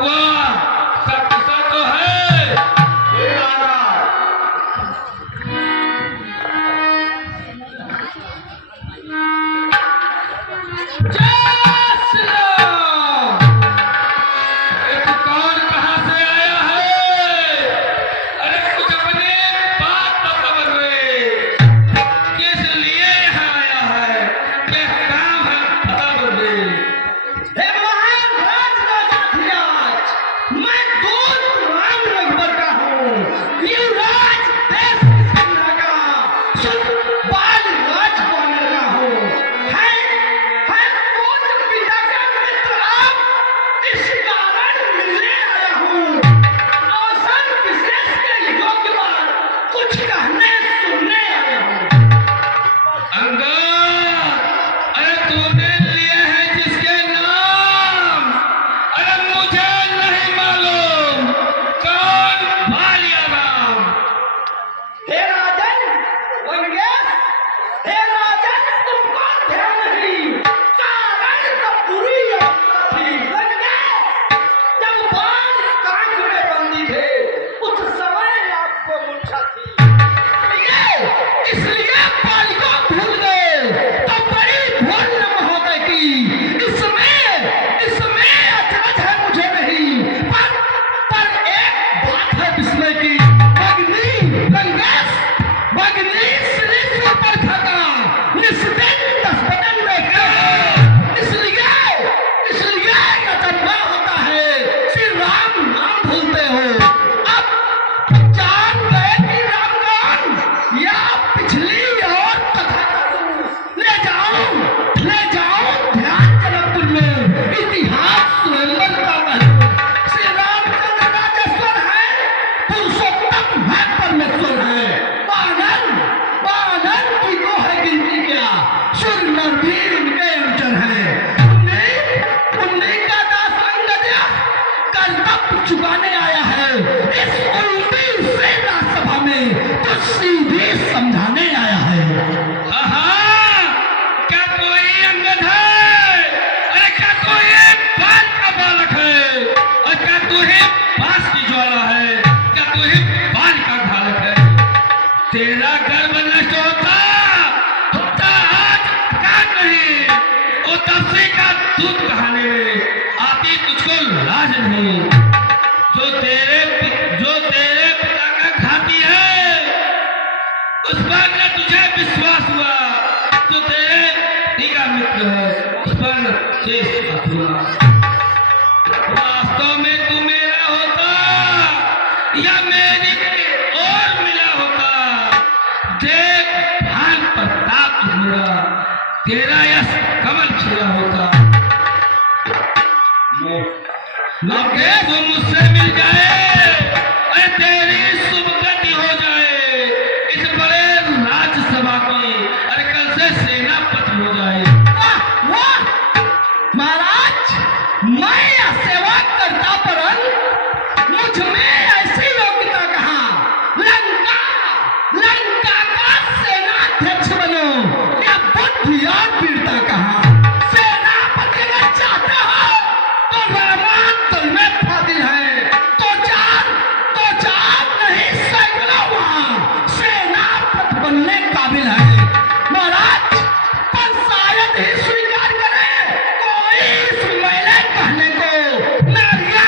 वाह, सच्चा तो है। हे महाराज, जय श्री राम। एक कौन कहाँ से आया है? अरे कुछ अपने बात तो खबर रे, किस लिए यहाँ आया है, क्या काम है बता दो रे। हे महाराज राजाधिराज, मैं दूत राम रघुवर का हूँ, युवराज देश किसना का, बाल राज बनर का हूँ। है पूज्य पिता का मित्र आप, इस कारण मिलने आया हूँ। अवसर विशेष के योग्य बात कुछ कहने सुनने आया हूँ। अंगद, अरे तूने लिए है जिसके नाम, अरे मुझे नहीं मालूम कौन भालिया राम। हे राजन वनगेश, हे राजन तुमको ध्यान नहीं, कारण तो बुरी अवस्था थी। वनगेश, जब बाल कांच में बंदी थे उस समय आपको मूर्छा थी, इसलिए बाल को भूल गए तो बड़ी भूल महोदय की। इसमें अचरज है मुझे नहीं, पर एक बात है विस्मय की। भगनी श्री पर खाता निस्दिन 10 बदन में क्या, इसलिए अचंभा होता है श्री राम नाम भूलते हो। अब जान गए कि राम कौन, या पिछली और कथा करूं? ले जाऊं ध्यान जनकपुर में, इतिहास स्वयंवर का कहूं। श्री रामचंद्र राजेश्वर है, पुरुषोत्तम है, परमेश्वर है। बानर की तो है गिनती क्या, सुर नर भी इनके अनुचर हैं। उन्हीं का दास अंगद कर्तव्य चुकाने आया है, इस उल्टी से राजसभा में तो सीधे समझाने आया है। आहा, क्या कोई अंगद है? अरे क्या कोई बाल का बालक है? और क्या तुहे बांस की ज्वाला है? क्या तुहे बाल का घालक है? तेरा गर्व नष्ट होता आज का नहीं, वो तपसी का दूध कहाने में आती तुझको लाज नहीं। जो तेरे पिता का घाती है, उस पर न तुझे विश्वास हुआ, जो तेरे पति का मित्र है उस पर न तुझे विश्वास हुआ। वास्तव में तू मेरा होता या मेरी और मिला होता, देख भान प्रताप मेरा, तेरा यश कमल खिला होता। मौके तो मुझसे मिल जाए, अरे तेरी शुभ गति हो जाए, इस बड़े राज्यसभा की अरे कल से सेनापति हो जाए। वाह महाराज, मैं यह सेवा करता परंतु मुझ में ऐसी योग्यता कहाँ? लंका का सेनाध्यक्ष बनो, या बुद्धि और वीरता कहाँ? सेनापति अगर चाहते हो तो रामांतल में फादिल है, तो चार नहीं सैकड़ों वहाँ सेनापति बनने काबिल है। महाराज, पर शायद ही स्वीकार करें कोई इस मैले कहने को, नारियल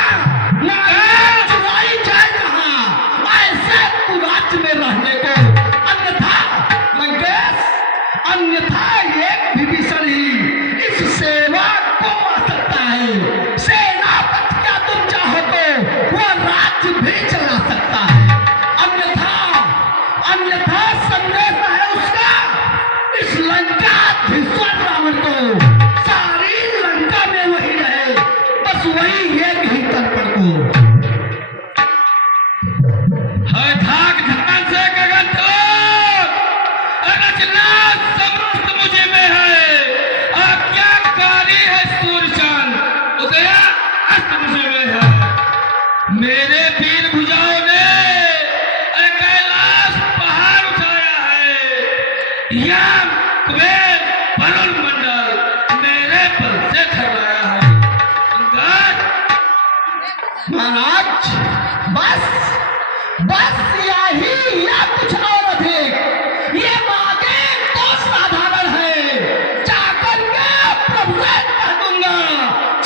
महाराज बस बस यही या कुछ और अधिक ये मांगे तो साधारण है, जाकर के प्रभु से कह दूंगा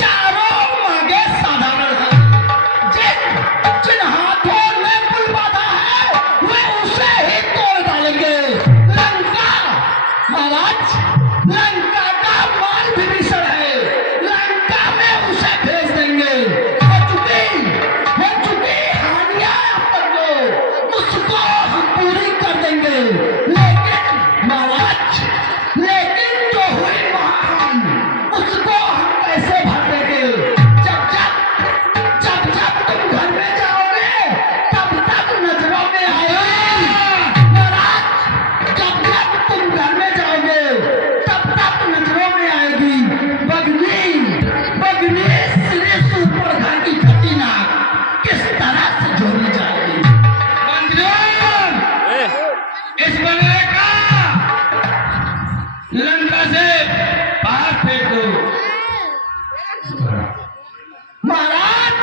चारों मांगे साधारण है। जिन जिन हाथों ने पुल बांधा है वे उसे ही तोड़ डालेंगे। लंका महाराज लंका का माल भी भीषण है, लंका में उसे भेज देंगे। हो चुकी हानियां अपन को उसको हम पूरी कर देंगे। लेकिन महाराज लेकिन जो हुई महान उसको हम कैसे भर देंगे? जब जब तुम घर में जाओगे तब तक नजरों में आएगी महाराज। जब तुम घर में जाओगे तब तक नजरों में आएगी बगनी सिरे से ऊपर घर की खटीना किस तरह से जोड़ी जाएगी। मंत्रियों, इस बंगले का लंका से बाहर फेंक दो। महाराज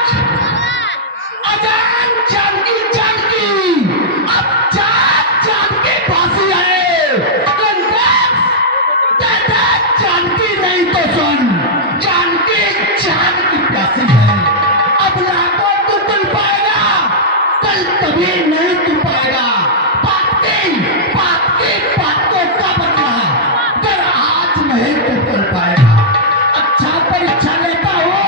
अजान जानकी अब जानकी फांसी है। लंकेश दादा जानकी नहीं तो सुन, जानकी जान की प्यासी है। अब लाखों तू तुल पाएगा, कल कभी नहीं तू पाएगा। बातों का बदला अगर आज नहीं तू कर पाएगा। अच्छा परीक्षा लेता हो,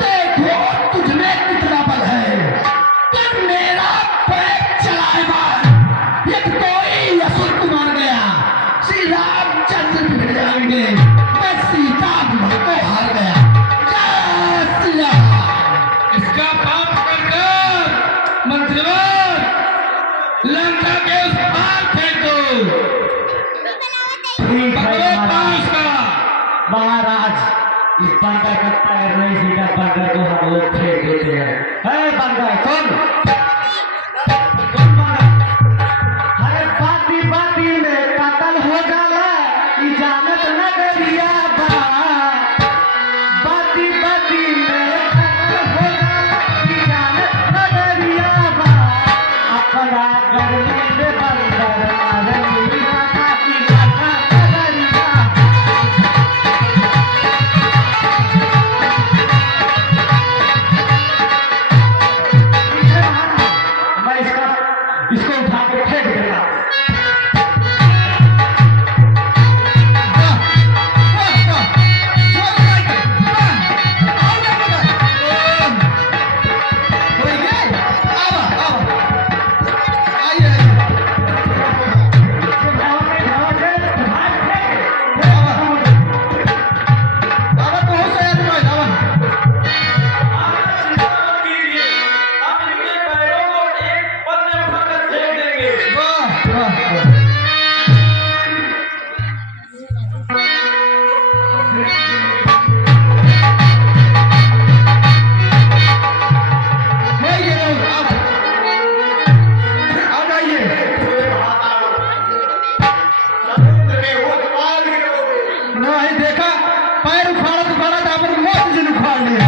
देखो तुझमें कितना बल है। कर मेरा पैर चलाएगा। एक कोई असुर कुमार गया, श्री रामचंद्र बिगड़ जाएंगे। मैं सीता को हार गया। जय श्री राम। इसका पाप पकड़कर मंत्रियों लंका के उस पार फेंक दो। पकड़ो पाँव उसका। महाराज इस बंदर का पैर नहीं सीधा, बंदर को हम लोग फेंक देते हैं। बंदर कौन अरे बाती में कत्ल हो जाला, इजाजत न करिया बा। बाती में कत्ल हो जाला, इजाजत न करिया बा। अपना गर्मी में बंदर मारनी माता की माता करिया। मैं इसको उठा के फेंक देगा। नहीं देखा पैर उखाड़ा अपन मौत जिन उखाड़ लिया।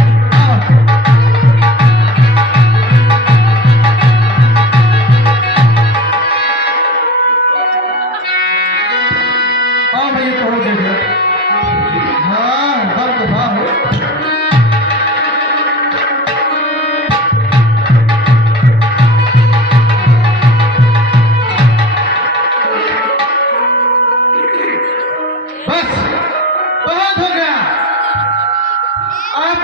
हाँ भैया थोड़ा देख लो। हाँ दर्द हाँ हो। बस बहुत हो गया। अब